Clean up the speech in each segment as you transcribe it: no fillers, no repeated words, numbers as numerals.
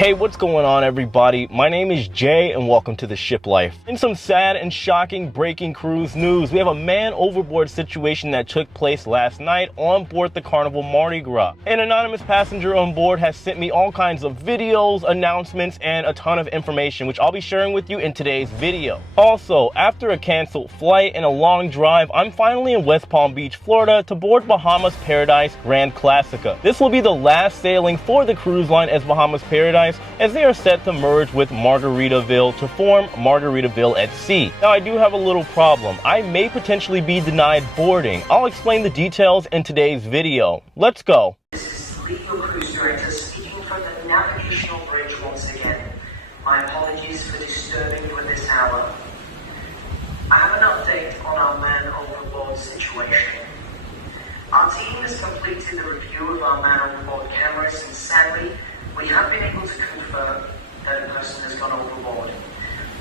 Hey, what's going on, everybody? My name is Jay and welcome to the Shiplife. In some sad and shocking breaking cruise news, we have a man overboard situation that took place last night on board the Carnival Mardi Gras. An anonymous passenger on board has sent me all kinds of videos, announcements, and a ton of information, which I'll be sharing with you in today's video. Also, after a canceled flight and a long drive, I'm finally in West Palm Beach, Florida to board Bahamas Paradise Grand Classica. This will be the last sailing for the cruise line as Bahamas Paradise, as they are set to merge with Margaritaville to form Margaritaville at Sea. Now, I do have a little problem. I may potentially be denied boarding. I'll explain the details in today's video. Let's go. This is Legal Cruise Director speaking from the navigational bridge once again. My apologies for disturbing you at this hour. I have an update on our man overboard situation. Our team has completed the review of our man overboard cameras, and sadly, we have been able to confirm that a person has gone overboard.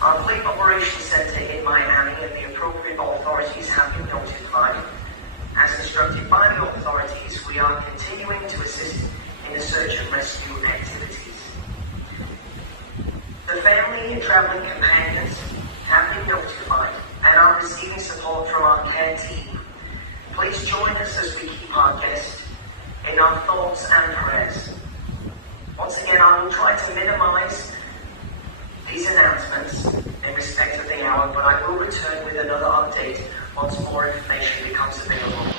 Our Fleet Operations Center in Miami and the appropriate authorities have been notified. As instructed by the authorities, we are continuing to assist in the search and rescue activities. The family and traveling companions have been notified and are receiving support from our care team. Please join us as we keep our guests in our thoughts and prayers. Once again, I will try to minimize these announcements in respect of the hour, but I will return with another update once more information becomes available.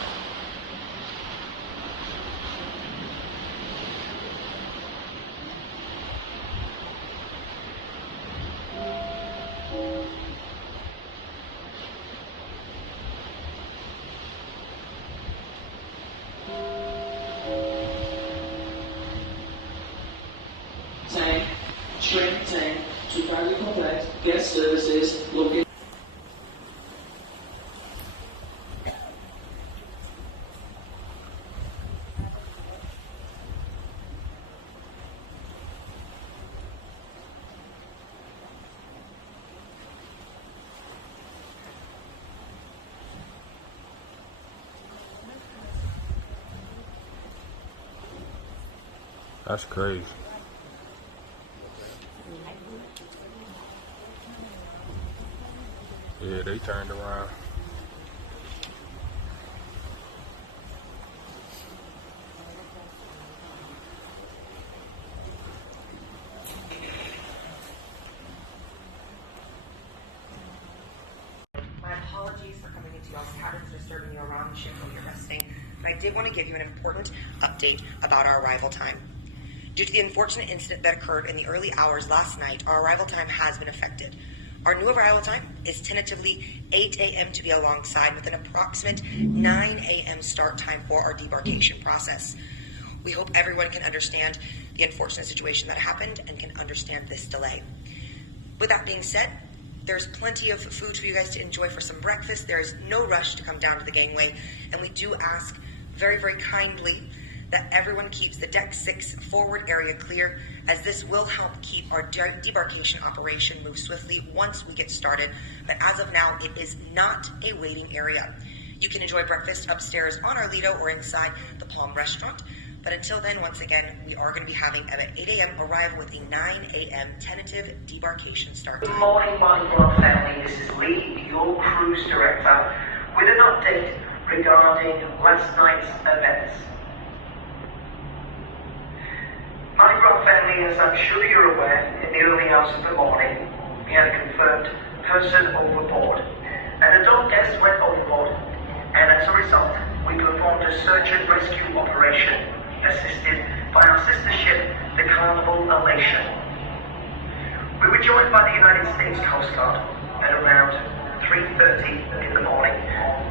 Tank, shrimp tank, to value complex, guest services, located. That's crazy. Yeah, they turned around. My apologies for coming into y'all's cabins, disturbing you around the ship while you're resting, but I did want to give you an important update about our arrival time. Due to the unfortunate incident that occurred in the early hours last night, our arrival time has been affected. Our new arrival time is tentatively 8 a.m. to be alongside with an approximate 9 a.m. start time for our debarkation process. We hope everyone can understand the unfortunate situation that happened and can understand this delay. With that being said, there's plenty of food for you guys to enjoy for some breakfast. There is no rush to come down to the gangway, and we do ask very, very kindly that everyone keeps the Deck 6 forward area clear, as this will help keep our debarkation operation move swiftly once we get started. But as of now, it is not a waiting area. You can enjoy breakfast upstairs on our Lido or inside the Palm Restaurant. But until then, once again, we are going to be having an 8 a.m. arrival with a 9 a.m. tentative debarkation start time. Good morning, Mardi Gras family. This is Lee, your cruise director, with an update regarding last night's events. Mardi Gras family, as I'm sure you're aware, in the early hours of the morning, we had a confirmed person overboard. An adult guest went overboard, and as a result, we performed a search and rescue operation, assisted by our sister ship, the Carnival Elation. We were joined by the United States Coast Guard at around 3:30 in the morning,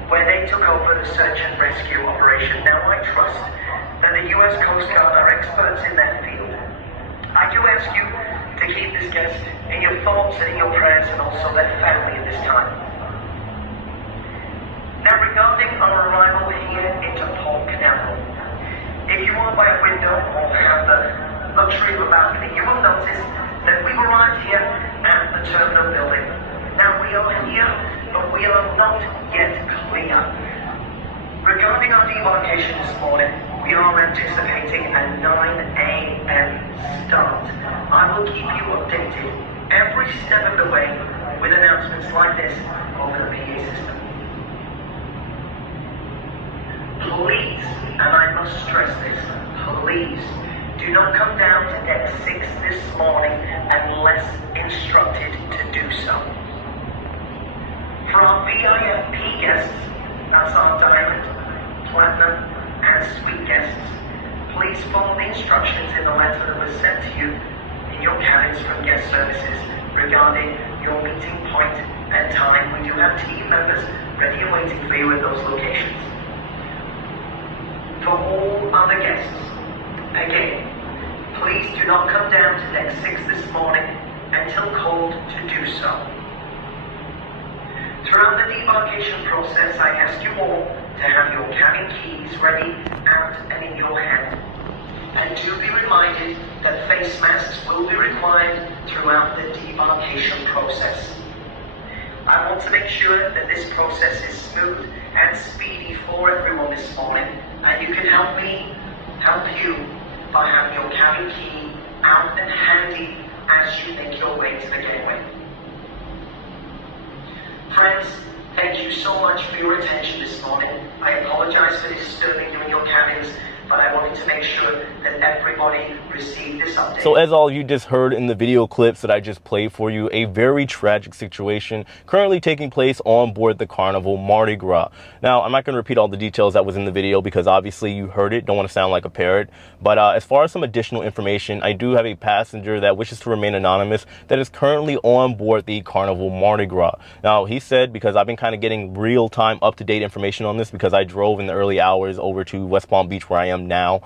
where they took over the search and rescue operation. Now, I trust that the U.S. Coast Guard are experts in their field. I do ask you to keep this guest in your thoughts and in your prayers, and also their family at this time. Now, regarding our arrival here into Port Canaveral, if you are by a window or have the luxury of a balcony, you will notice that we've arrived here at the terminal building. Now, we are here, but we are not yet clear. Regarding our debarkation this morning, we are anticipating a 9 a.m. start. I will keep you updated every step of the way with announcements like this over the PA system. Please, and I must stress this, please do not come down to deck 6 this morning unless instructed to do so. For our VIP guests, that's our Diamond, Platinum, and Suite guests, please follow the instructions in the letter that was sent to you in your cabins from guest services regarding your meeting point and time. We do have team members ready and waiting for you at those locations. For all other guests, again, please do not come down to deck 6 this morning until called to do so. Throughout the debarkation process, I ask you all to have your cabin keys ready, out, and in your hand. And do be reminded that face masks will be required throughout the debarkation process. I want to make sure that this process is smooth and speedy for everyone this morning, and you can help me help you by having your cabin key out and handy as you make your way to the gateway. Friends, thank you so much for your attention this morning. I apologize for disturbing you in your cabins, but I wanted to make sure that everybody received this update. So as all of you just heard in the video clips that I just played for you, a very tragic situation currently taking place on board the Carnival Mardi Gras. Now, I'm not going to repeat all the details that was in the video because obviously you heard it, don't want to sound like a parrot. But as far as some additional information, I do have a passenger that wishes to remain anonymous that is currently on board the Carnival Mardi Gras. Now, he said, because I've been kind of getting real-time, up-to-date information on this because I drove in the early hours over to West Palm Beach where I am now.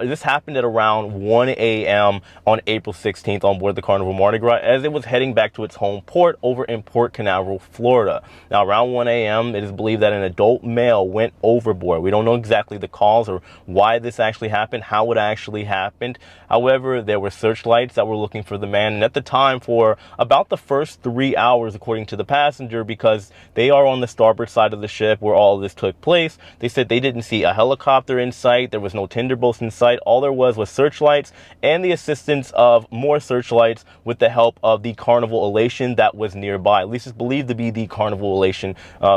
This happened at around 1 a.m. on April 16th on board the Carnival Mardi Gras as it was heading back to its home port over in Port Canaveral, Florida. Now, around 1 a.m., it is believed that an adult male went overboard. We don't know exactly the cause or why this actually happened, how it actually happened. However, there were searchlights that were looking for the man, and at the time, for about the first 3 hours, according to the passenger, because they are on the starboard side of the ship where all of this took place, they said they didn't see a helicopter in sight. There was no tinderboats in sight. All there was searchlights and the assistance of more searchlights with the help of the Carnival Elation that was nearby. At least it's believed to be the Carnival Elation,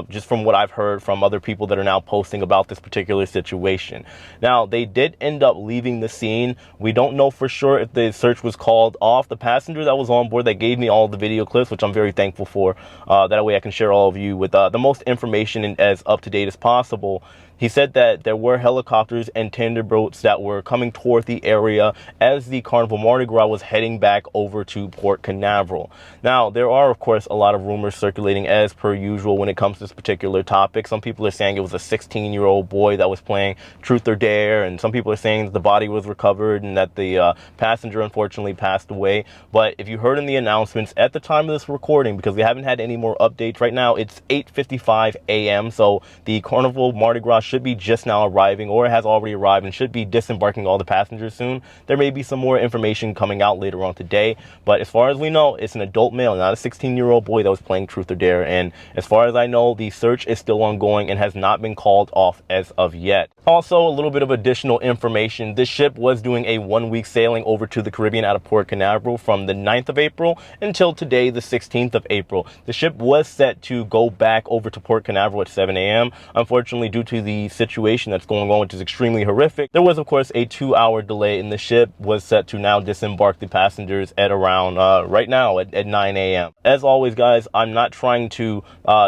just from what I've heard from other people that are now posting about this particular situation. Now, they did end up leaving the scene. We don't know for sure if the search was called off. The passenger that was on board that gave me all the video clips, which I'm very thankful for, that way I can share all of you with the most information and as up to date as possible. He said that there were helicopters and tender boats that were coming toward the area as the Carnival Mardi Gras was heading back over to Port Canaveral. Now, there are, of course, a lot of rumors circulating as per usual when it comes to this particular topic. Some people are saying it was a 16-year-old boy that was playing Truth or Dare, and some people are saying that the body was recovered and that the passenger unfortunately passed away. But if you heard in the announcements at the time of this recording, because we haven't had any more updates right now, it's 8:55 a.m. So the Carnival Mardi Gras should be just now arriving, or has already arrived and should be disembarking all the passengers soon. There may be some more information coming out later on today, but as far as we know, it's an adult male, not a 16-year-old boy that was playing Truth or Dare. And as far as I know, the search is still ongoing and has not been called off as of yet. Also, a little bit of additional information. This ship was doing a 1-week sailing over to the Caribbean out of Port Canaveral from the 9th of April until today, the 16th of April. The ship was set to go back over to Port Canaveral at 7 a.m. Unfortunately, due to the situation that's going on, which is extremely horrific, there was, of course, a 2-hour delay, and the ship was set to now disembark the passengers at around right now at 9 a.m. As always, guys, I'm not trying to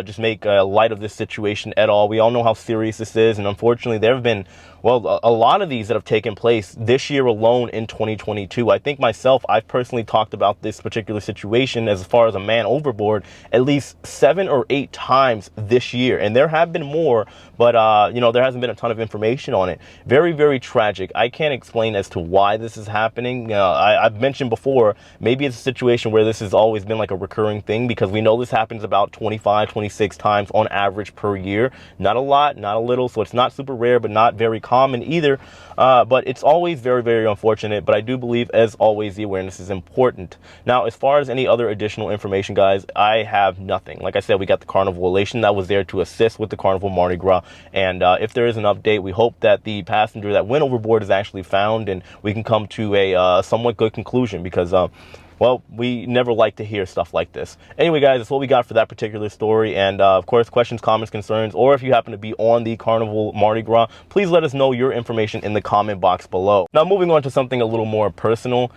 just make light of this situation at all. We all know how serious this is, and unfortunately, there have been, well, a lot of these that have taken place this year alone in 2022. I think myself, I've personally talked about this particular situation as far as a man overboard at least 7 or 8 times this year. And there have been more, but, you know, there hasn't been a ton of information on it. Very, very tragic. I can't explain as to why this is happening. I've mentioned before, maybe it's a situation where this has always been like a recurring thing, because we know this happens about 25, 26 times on average per year. Not a lot, not a little. So it's not super rare, but not very common either, but it's always very, very unfortunate. But I do believe, as always, the awareness is important. Now, as far as any other additional information, guys, I have nothing. Like I said, we got the Carnival Elation that was there to assist with the Carnival Mardi Gras, and if there is an update, we hope that the passenger that went overboard is actually found, and we can come to a somewhat good conclusion, because well, we never like to hear stuff like this. Anyway, guys, that's what we got for that particular story. And of course, questions, comments, concerns, or if you happen to be on the Carnival Mardi Gras, please let us know your information in the comment box below. Now, moving on to something a little more personal.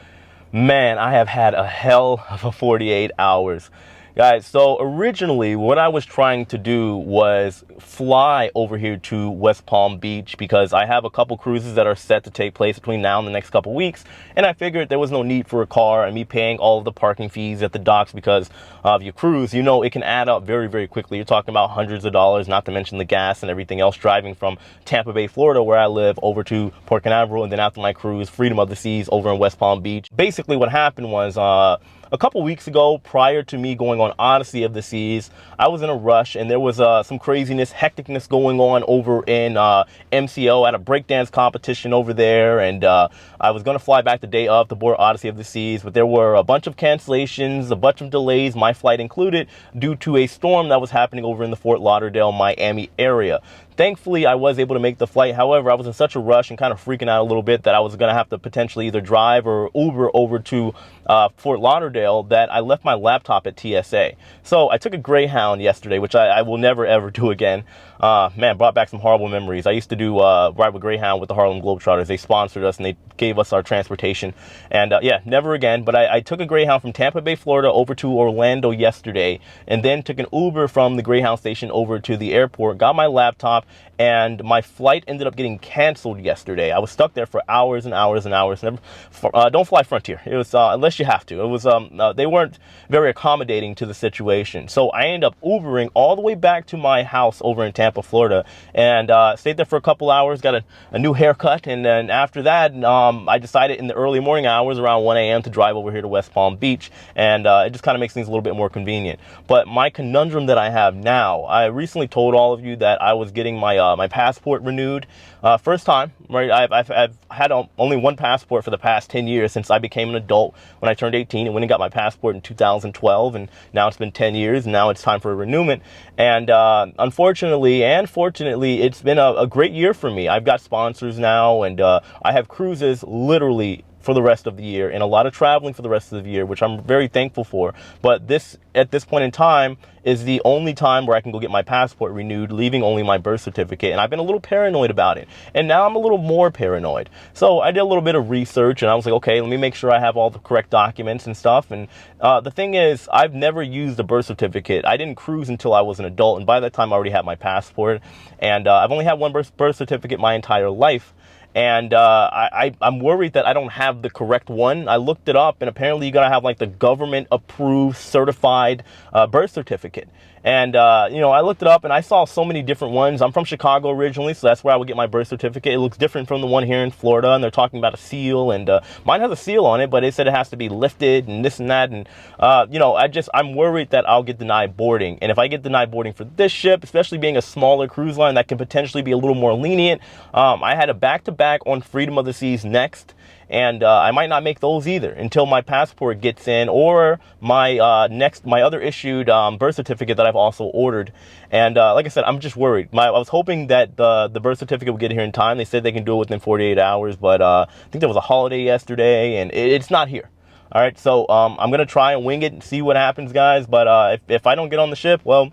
Man, I have had a hell of a 48 hours. Guys, so originally what I was trying to do was fly over here to West Palm Beach, because I have a couple cruises that are set to take place between now and the next couple weeks, and I figured there was no need for a car and me paying all of the parking fees at the docks, because of your cruise, you know, it can add up very, very quickly. You're talking about hundreds of dollars, not to mention the gas and everything else, driving from Tampa Bay, Florida, where I live, over to Port Canaveral, and then after my cruise, Freedom of the Seas over in West Palm Beach. Basically what happened was, a couple weeks ago, prior to me going on Odyssey of the Seas, I was in a rush, and there was some craziness, hecticness going on over in MCO at a breakdance competition over there, and I was going to fly back the day of to board Odyssey of the Seas, but there were a bunch of cancellations, a bunch of delays, my flight included, due to a storm that was happening over in the Fort Lauderdale, Miami area. Thankfully, I was able to make the flight. However, I was in such a rush and kind of freaking out a little bit that I was going to have to potentially either drive or Uber over to Fort Lauderdale, that I left my laptop at TSA. So I took a Greyhound yesterday, which I will never, ever do again. Man, brought back some horrible memories. I used to do ride with Greyhound with the Harlem Globetrotters. They sponsored us and they gave us our transportation. And yeah, never again. But I took a Greyhound from Tampa Bay, Florida over to Orlando yesterday, and then took an Uber from the Greyhound station over to the airport, got my laptop, and my flight ended up getting canceled yesterday. I was stuck there for hours and hours and hours. Never, don't fly Frontier. It was unless you have to. It was they weren't very accommodating to the situation. So I ended up Ubering all the way back to my house over in Tampa, Florida, and stayed there for a couple hours. Got a new haircut, and then after that, I decided in the early morning hours, around 1 a.m., to drive over here to West Palm Beach, and it just kind of makes things a little bit more convenient. But my conundrum that I have now, I recently told all of you that I was getting my my passport renewed. First time, right? I've had only one passport for the past 10 years since I became an adult when I turned 18 and went and got my passport in 2012, and now it's been 10 years, and now it's time for a renewment. And unfortunately and fortunately, it's been a great year for me. I've got sponsors now, and I have cruises literally for the rest of the year, and a lot of traveling for the rest of the year, which I'm very thankful for. But this, at this point in time, is the only time where I can go get my passport renewed, leaving only my birth certificate. And I've been a little paranoid about it, and now I'm a little more paranoid. So I did a little bit of research, and I was like, okay, let me make sure I have all the correct documents and stuff. And the thing is, I've never used a birth certificate. I didn't cruise until I was an adult, and by that time I already had my passport. And I've only had one birth certificate my entire life. And I'm worried that I don't have the correct one. I looked it up, and apparently you gotta have like the government approved certified birth certificate. And you know, I looked it up and I saw so many different ones. I'm from Chicago originally, so that's where I would get my birth certificate. It looks different from the one here in Florida, and they're talking about a seal, and mine has a seal on it, but it said it has to be lifted and this and that. And you know, I'm worried that I'll get denied boarding. And if I get denied boarding for this ship, especially being a smaller cruise line that can potentially be a little more lenient, I had a back-to-back on Freedom of the Seas next, and I might not make those either until my passport gets in, or my my other issued birth certificate that I've also ordered. And like I said, I'm just worried. I was hoping that the birth certificate would get here in time. They said they can do it within 48 hours, but I think there was a holiday yesterday, and it's not here. All right, so I'm gonna try and wing it and see what happens, guys. But if I don't get on the ship, well,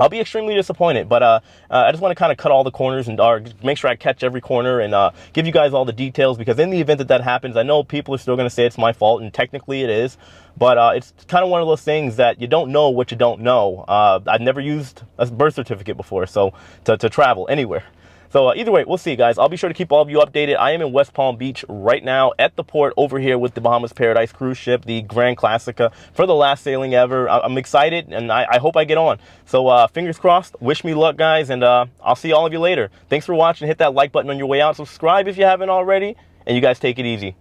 I'll be extremely disappointed. But I just want to kind of cut all the corners and make sure I catch every corner and give you guys all the details, because in the event that that happens, I know people are still going to say it's my fault, and technically it is. But it's kind of one of those things that you don't know what you don't know. I've never used a birth certificate before, so to travel anywhere. So either way, we'll see, guys. I'll be sure to keep all of you updated. I am in West Palm Beach right now at the port over here with the Bahamas Paradise cruise ship, the Grand Classica, for the last sailing ever. I'm excited, and I hope I get on. So fingers crossed. Wish me luck, guys, and I'll see all of you later. Thanks for watching. Hit that like button on your way out. Subscribe if you haven't already, and you guys take it easy.